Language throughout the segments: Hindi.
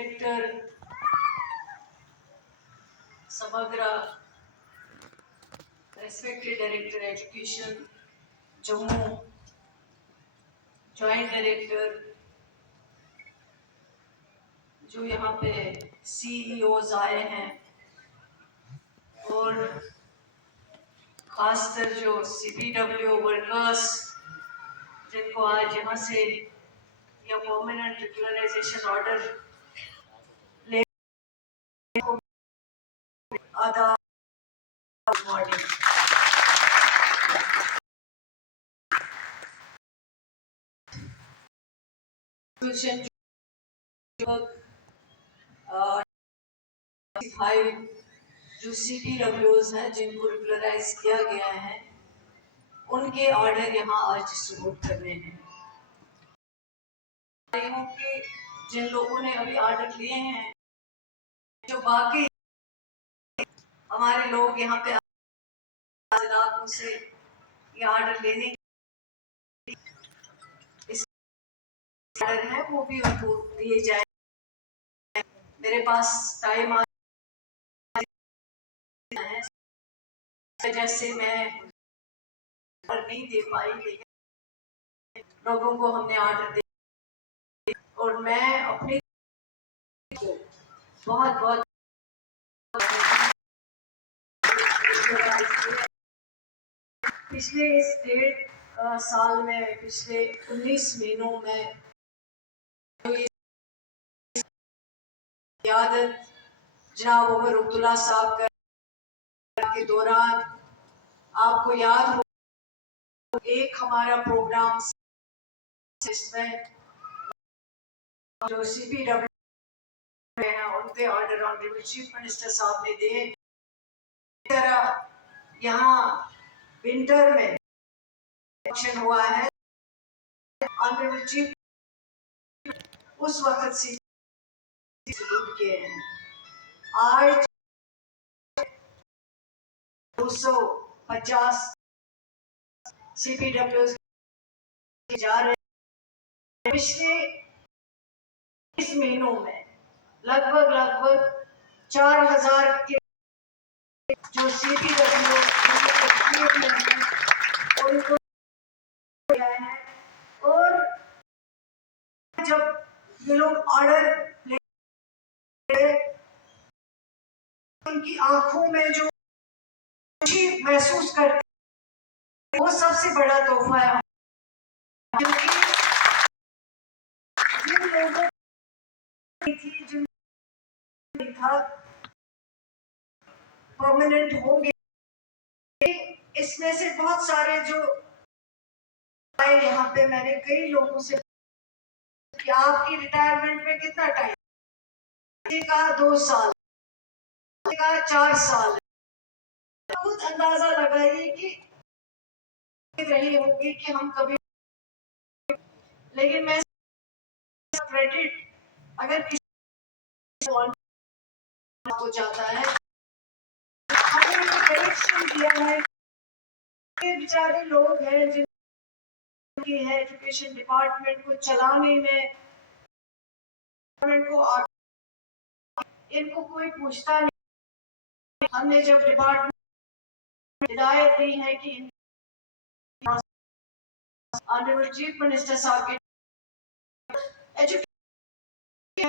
डायरेक्टर समग्र, respected director education Jammu, joint director, जो यहाँ पे CEOs आए हैं, और खासकर जो CPW वर्कर्स जिनको आज यहाँ से यह परमानेंट रेगुलराइजेशन ऑर्डर ले आदाब, मॉर्निंग। जो CPWs हैं जिनको रेगुलराइज किया गया है, उनके ऑर्डर यहाँ आज डिस्ट्रीब्यूट करने हैं। कि जिन लोगों ने अभी ऑर्डर लिए हैं, जो बाकी हमारे लोग यहाँ पे इलाकों से ये ऑर्डर लेने इस ऑर्डर है, वो भी उनको दिए जाए। मेरे पास टाइम आ है, वजह से मैं नहीं दे पाई, लेकिन लोगों को हमने ऑर्डर दे, और मैं अपने बहुत बहुत पिछले इस 1.5 साल में, पिछले 19 महीनों में क़यादत जनाब उमर अब्दुल्ला साहब के दौरान, आपको याद हो एक हमारा प्रोग्राम जिसमें जो CPW हैं उनके ऑर्डर ऑनरेबल चीफ मिनिस्टर साहब ने दिए। इस तरह यहाँ विंटर में फंक्शन हुआ है, ऑनरेबल चीफ उस वक्त से किए हैं। आज 250 CPWs जा रहे हैं। पिछले इस महीनों में लगभग 4000 के जो CPW उनको दिया है, और जब ये लोग ऑर्डर ले, उनकी आंखों में जो खुशी महसूस करते, वो सबसे बड़ा तोहफा है। क्योंकि जिन लोगों की जिन था परमानेंट होंगे, इसमें से बहुत सारे जो आए यहाँ पे, मैंने कई लोगों से कि आपकी रिटायरमेंट में कितना टाइम, कहा 2 साल, कहा 4 साल। खुद अंदाजा लगाइए कि रही होगी कि हम कभी, लेकिन मैं क्रेडिट अगर किसी हो जाता है, हमने डायरेक्शन दिया है कि बेचारे लोग हैं जिनकी है एजुकेशन डिपार्टमेंट को चलाने में, को इनको कोई पूछता नहीं। हमने जब डिपार्टमेंट हिदायत दी है कि ऑनरेबल चीफ मिनिस्टर साहब के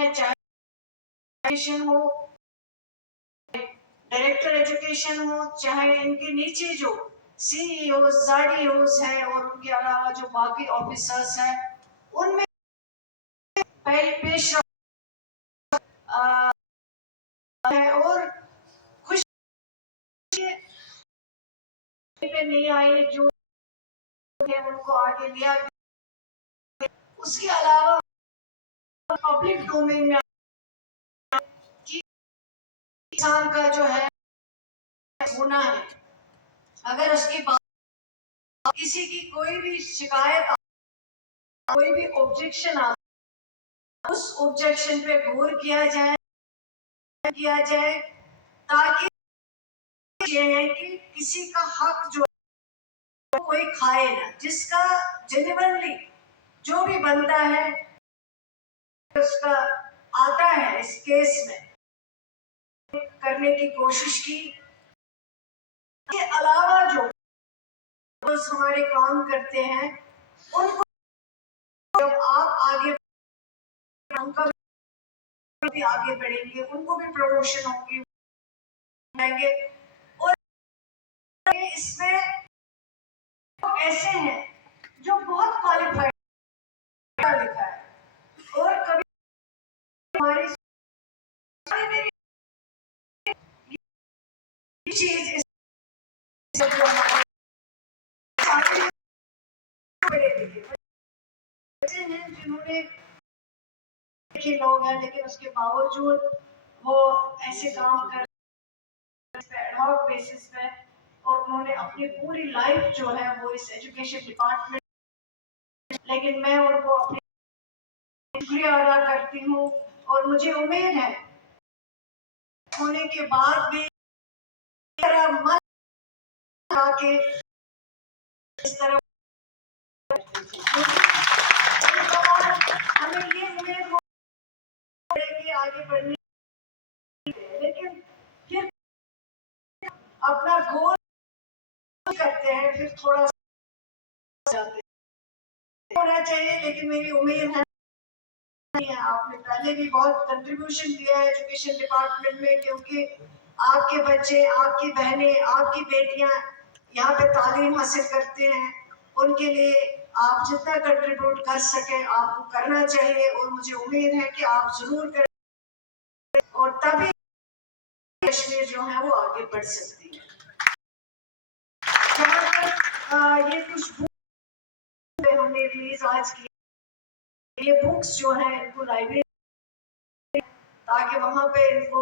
एजुकेशन हो, डायरेक्टर एजुकेशन हो, चाहे इनके नीचे जो CEOs, ZDOs हैं, और उनके अलावा जो बाकी ऑफिसर्स हैं, उनमें पहले पेश है, और खुश पे नहीं आए जो उनको आगे लिया। उसके अलावा पब्लिक डोमेन में कि किसान का जो है होना है, अगर उसकी बात किसी की कोई भी शिकायत, कोई भी ऑब्जेक्शन आ, उस ऑब्जेक्शन पे गौर किया जाए, ताकि ये है कि किसी का हक जो कोई खाए ना, जिसका जेन्युइनली जो भी बनता है उसका आता है इस केस में करने की कोशिश की। इसके अलावा जो हमारे काम करते हैं उनको जब आप आगे उनका भी आगे बढ़ेंगे, उनको भी प्रमोशन होंगे और इसमें ऐसे हैं जो बहुत क्वालिफाइड लिखा है और कभी हमारी चीज जो हमारे जिन्होंने लोग हैं लेकिन उसके बावजूद वो ऐसे काम कर एडहॉक बेसिस पे और उन्होंने अपनी पूरी लाइफ जो है वो इस एजुकेशन डिपार्टमेंट, लेकिन मैं उनको अपनी शुक्रिया अदा करती हूँ और मुझे उम्मीद है होने के बाद भी मत आके इस तरह हमें ये उम्मीद हो कि आगे बढ़नी, लेकिन फिर अपना गोल करते हैं फिर थोड़ा जाते होना चाहिए, लेकिन मेरी उम्मीद है आपने पहले भी बहुत कंट्रीब्यूशन दिया है एजुकेशन डिपार्टमेंट में, क्योंकि आपके बच्चे, आपकी बहनें, आपकी बेटियां यहाँ पे तालीम हासिल करते हैं, उनके लिए आप जितना कंट्रीब्यूट कर सके आपको करना चाहिए और मुझे उम्मीद है कि आप जरूर करें और तभी कश्मीर जो है वो आगे बढ़ सकती है। ये कुछ बुक हमने रिलीज आज की, ये बुक्स जो है इनको लाइब्रेरी ताकि वहाँ पे इनको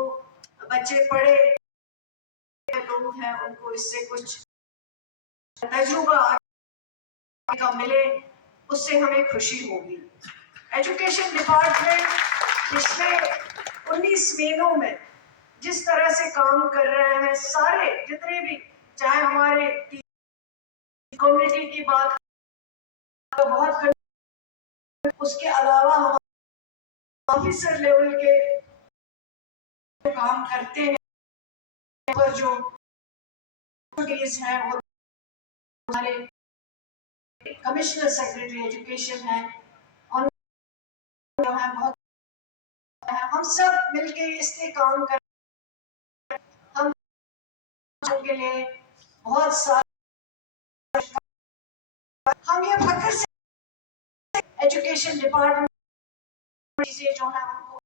बच्चे पढ़े, लोग हैं उनको इससे कुछ तजुर्बा का मिले, उससे हमें खुशी होगी। एजुकेशन डिपार्टमेंट पिछले 19 महीनों में जिस तरह से काम कर रहे हैं, सारे जितने भी, चाहे हमारे कम्युनिटी की बात तो बहुत, उसके अलावा हम ऑफिसर लेवल के काम करते हैं पर जो हैं और हमारे कमिश्नर सेक्रेटरी एजुकेशन है और जो है बहुत, हम सब मिलके इसलिए काम कर, हम के लिए बहुत सारे, हम ये फख्र से एजुकेशन डिपार्टमेंट चीजें जो है उनको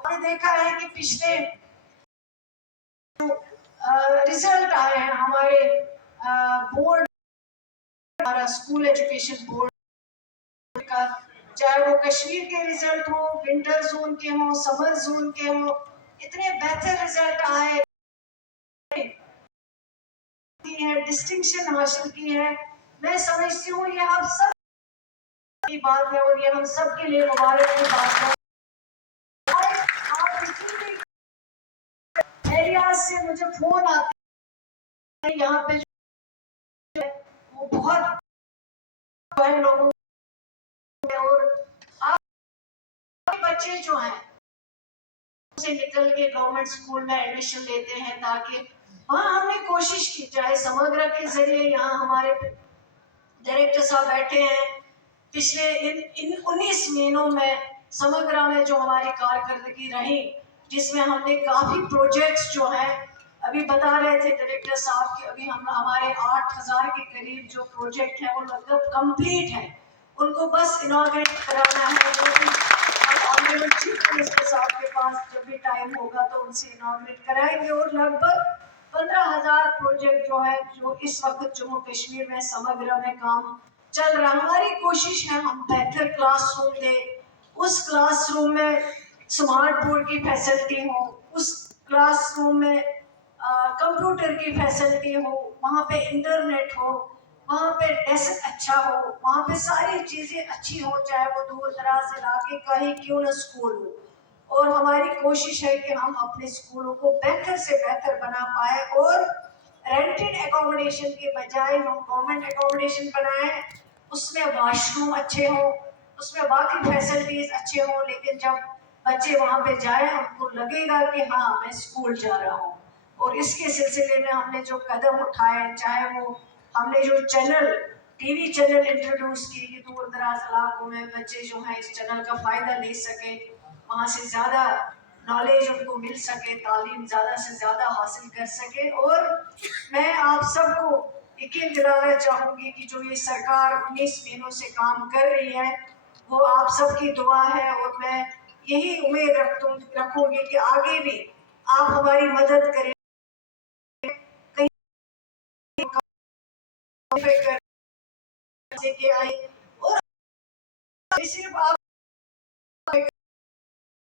हमने देखा है कि पिछले रिजल्ट आए हैं हमारे बोर्ड, हमारा स्कूल एजुकेशन बोर्ड का, चाहे वो कश्मीर के रिजल्ट हो, विंटर जोन के हो, समर जोन के हो, इतने बेहतर रिजल्ट आए है, डिस्टिंक्शन हासिल की है। मैं समझती हूँ ये हम सब की बात है और ये हम सब के लिए मुबारक की बात है। आप एरिया से मुझे फोन आते हैं यहाँ पे वो बहुत लोगों और आप बच्चे जो हैं से निकल के गवर्नमेंट स्कूल में एडमिशन लेते हैं, ताकि वहाँ हमने कोशिश की, चाहे समग्र के जरिए, यहाँ हमारे डायरेक्टर साहब बैठे हैं, पिछले इन 19 महीनों में समग्र में जो हमारी कारकर्दगी रही, जिसमें हमने काफी प्रोजेक्ट्स जो है, अभी बता रहे थे डायरेक्टर साहब कि अभी हम हमारे 8000 के करीब जो प्रोजेक्ट है वो लगभग कंप्लीट है, उनको बस इनॉग्रेट कराना है। जो भी ऑनरेबल चीफ मिनिस्टर साहब के पास जब भी टाइम होगा तो उनसे इनॉग्रेट कराएंगे और लगभग 15,000 प्रोजेक्ट जो है जो इस वक्त जम्मू कश्मीर में समग्र में काम चल रहा है। हमारी कोशिश है हम बेहतर क्लासरूम दें, उस क्लासरूम में स्मार्ट बोर्ड की फैसिलिटी हो, उस क्लासरूम में कंप्यूटर की फैसिलिटी हो, वहाँ पे इंटरनेट हो, वहाँ पे डेस्क अच्छा हो, वहाँ पे सारी चीजें अच्छी हो, चाहे वो दूर दराज इलाके का ही क्यों ना स्कूल हो। और हमारी कोशिश है कि हम अपने स्कूलों को बेहतर से बेहतर बना पाए और रेंटेड एकोमोडेशन के बजाय हम गवर्नमेंट एकोमोडेशन बनाए, उसमें वॉशरूम अच्छे हो, उसमें बाकी फैसिलिटीज अच्छे हो, लेकिन जब बच्चे वहां पे जाए, उनको लगेगा कि हाँ मैं स्कूल जा रहा हूँ। और इसके सिलसिले में हमने जो कदम उठाए, चाहे वो हमने जो चैनल, टीवी चैनल इंट्रोड्यूस किए कि दूर दराज इलाकों में बच्चे जो हैं इस चैनल का फायदा ले सके, वहां से ज्यादा नॉलेज उनको मिल सके, तालीम ज्यादा से ज्यादा हासिल कर सके। और मैं आप सबको यकीन दिलाना चाहूंगी कि जो ये सरकार 19 महीनों से काम कर रही है वो आप सबकी दुआ है। और मैं यही उम्मीद रखूंगी कि आगे भी आप हमारी मदद करें, के आए और सिर्फ आप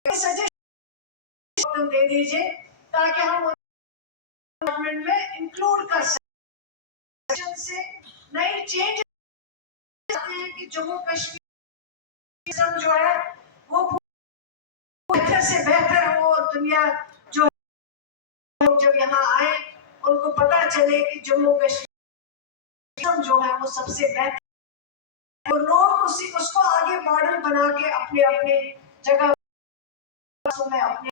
सजेशन दे दीजिए ताकि हम गवर्नमेंट में इंक्लूड कर सकें। से नई चेंज हैं कि जम्मू कश्मीर जो है वो बेहतर से बेहतर हो और दुनिया जो जब यहाँ आए उनको पता चले कि जम्मू कश्मीर जो है वो सबसे बेहतर, और लोग उसको आगे मॉडल बना के अपने अपने जगह में अपने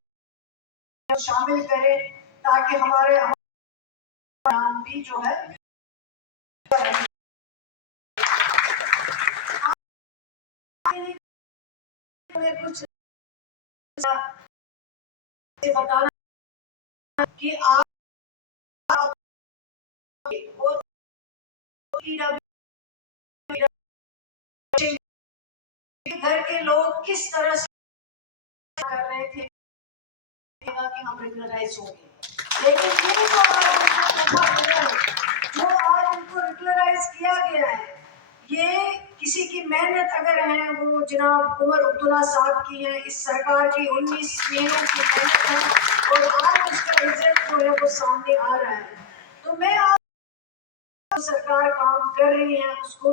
शामिल करें ताकि हमारे नाम भी जो है कुछ बताना कि आप घर के लोग किस तरह से कर रहे थे कि हम रेगुलराइज होंगे, लेकिन ये जो आज उनको रेगुलराइज किया गया है, ये किसी की मेहनत अगर है, वो जनाब उमर अब्दुल्ला साहब की है, इस सरकार की 19 महीनों की मेहनत है और आज उसका रिजल्ट जो है वो सामने आ रहा है। तो मैं आप सरकार काम कर रही है उसको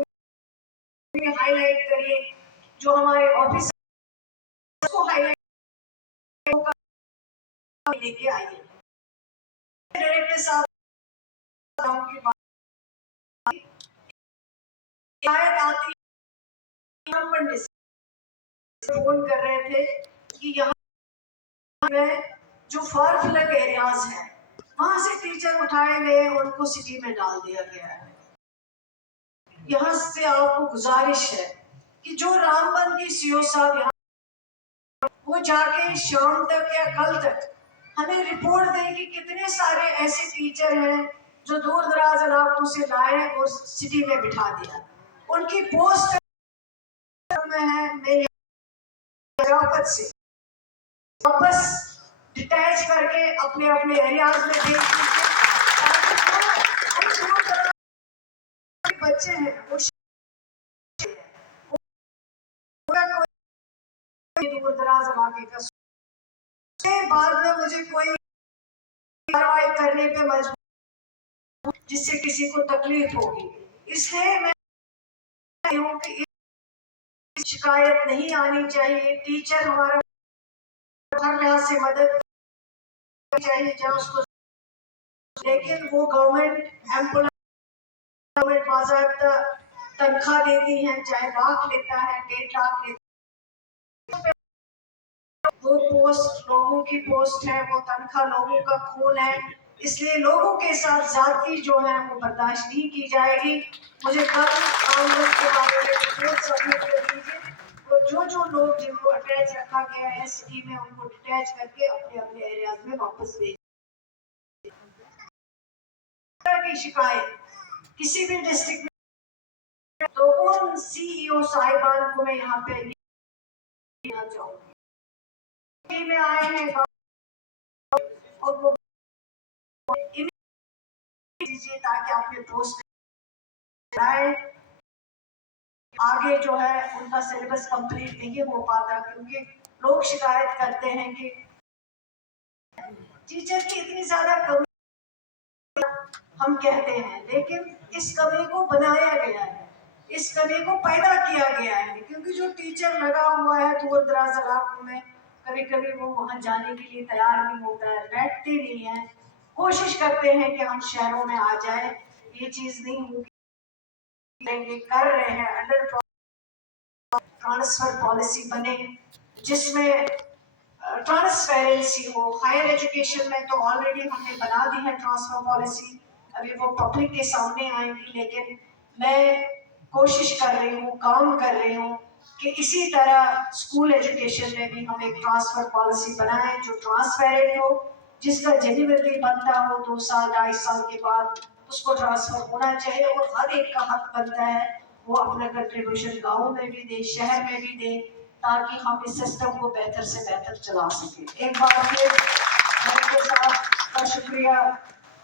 भी हाईलाइट करिए, जो हमारे ऑफिस को हाईलाइट लेके आइए। डायरेक्टर साहब की बात आती फोन कर रहे थे कि यहाँ में जो फार फ्लड एरियाज हैं वहां से टीचर उठाए गए, उनको सिटी में डाल दिया गया है। यहाँ से आपको गुजारिश है कि जो रामबन की सीओ साहब यहाँ वो जाके शाम तक या कल तक हमें रिपोर्ट दें कि कितने सारे ऐसे टीचर हैं जो दूर दराज इलाकों से लाए और सिटी में बिठा दिया, उनकी पोस्ट में है मेरी से वापस डिटैच करके अपने अपने एरियाज में भेज दीजिए। बच्चे हैं वो दूर दराज इलाके का बाद में मुझे कोई कार्रवाई करने पे मजबूर जिससे किसी को तकलीफ होगी, इसलिए मैं कि शिकायत नहीं आनी चाहिए। टीचर हमारा हर लिहाज से मदद चाहिए जहाँ उसको, लेकिन वो गवर्नमेंट एम्प्लॉय बाज़ाब्ता तनख्वाह देती है, चाहे लाख लेता है 1.5 लाख लेता है, वो पोस्ट लोगों की पोस्ट है, वो तनख्वाह लोगों का खून है, इसलिए लोगों के साथ ज्यादती जो है वो बर्दाश्त नहीं की जाएगी। मुझे कल आंदोलन के बारे में रिपोर्ट सबमिट कर दीजिए और जो लोग जिनको अटैच रखा गया है सिटी में उनको डिटैच करके अपने अपने एरियाज में वापस भेज की शिकायत किसी भी डिस्ट्रिक्ट में, तो उन सीईओ साहिबान को मैं यहाँ पे लेना चाहूंगी में आए हैं और वो दीजिए ताकि अपने पोस्ट आए। आगे जो है उनका सिलेबस कंप्लीट नहीं हो पाता क्योंकि लोग शिकायत करते हैं कि टीचर की इतनी ज्यादा कमी हम कहते हैं, लेकिन इस कमी को बनाया गया है, इस कमी को पैदा किया गया है क्योंकि जो टीचर लगा हुआ है दूर दराज इलाकों में कभी कभी वो वहां जाने के लिए तैयार नहीं होता है, बैठते नहीं है, कोशिश करते हैं कि हम शहरों में आ जाए, ये चीज नहीं होगी। कर रहे हैं अंडर ट्रांसफर पॉलिसी बने जिसमें ट्रांसपेरेंसी हो। हायर एजुकेशन में तो ऑलरेडी हमने बना दी है ट्रांसफर पॉलिसी, अभी वो पब्लिक के सामने आएंगी, लेकिन मैं कोशिश कर रही हूँ, काम कर रही हूँ कि इसी तरह स्कूल एजुकेशन में भी हम एक ट्रांसफर पॉलिसी बनाएं जो ट्रांसपेरेंट हो, जिसका जेन्युइनली बनता हो 2 साल 2.5 साल के बाद उसको ट्रांसफर होना चाहिए, और हर एक का हक बनता है वो अपना कंट्रीब्यूशन गाँव में भी दे, शहर में भी दे, ताकि हम इस सिस्टम को बेहतर से बेहतर चला सकें। एक बार फिर डायरेक्टर साहब का शुक्रिया,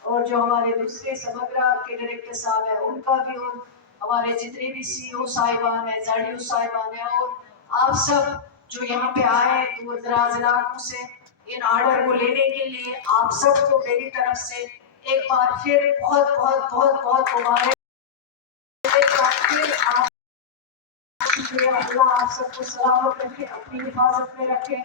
और जो हमारे दूसरे समग्रा के डायरेक्टर साहब है उनका भी, और हमारे जितने भी सीईओ साहिबान है, जेडीओ साहिबान है, और आप सब जो यहाँ पे आए दूर दराज इलाकों से इन ऑर्डर को लेने के लिए, आप सबको मेरी तरफ से एक बार फिर बहुत बहुत बहुत बहुत मुबारक। आप शुक्रिया, अल्लाह आप सबको सलामत रखे, अपनी हिफाजत में रखे।